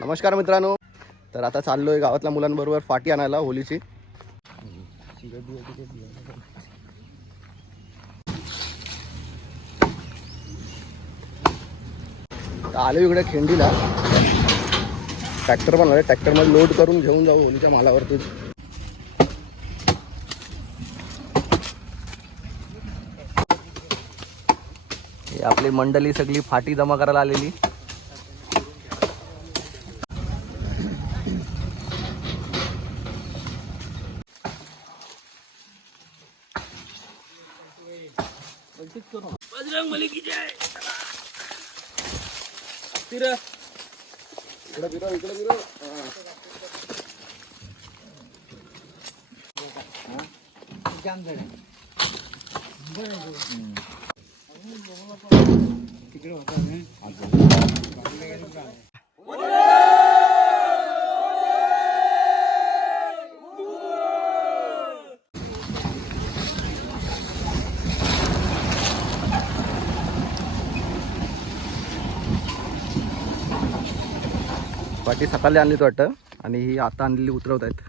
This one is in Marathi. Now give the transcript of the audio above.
नमस्कार मित्रांनो. तर आता चाललोय गावातल्या मुलांबरोबर फाटी आणायला होलीची. आलो इकडे खिंडीला. ट्रॅक्टर पण आले, ट्रॅक्टरमध्ये लोड करून घेऊन जाऊ होलीच्या मालावरतीच. ही आपली मंडळी सगळी फाटी जमा करायला आलेली. बजरंगबली की जय. इकडे पाटी सकाळी आणलीच वाटतं आणि ही आता आणलेली उतरवत आहेत.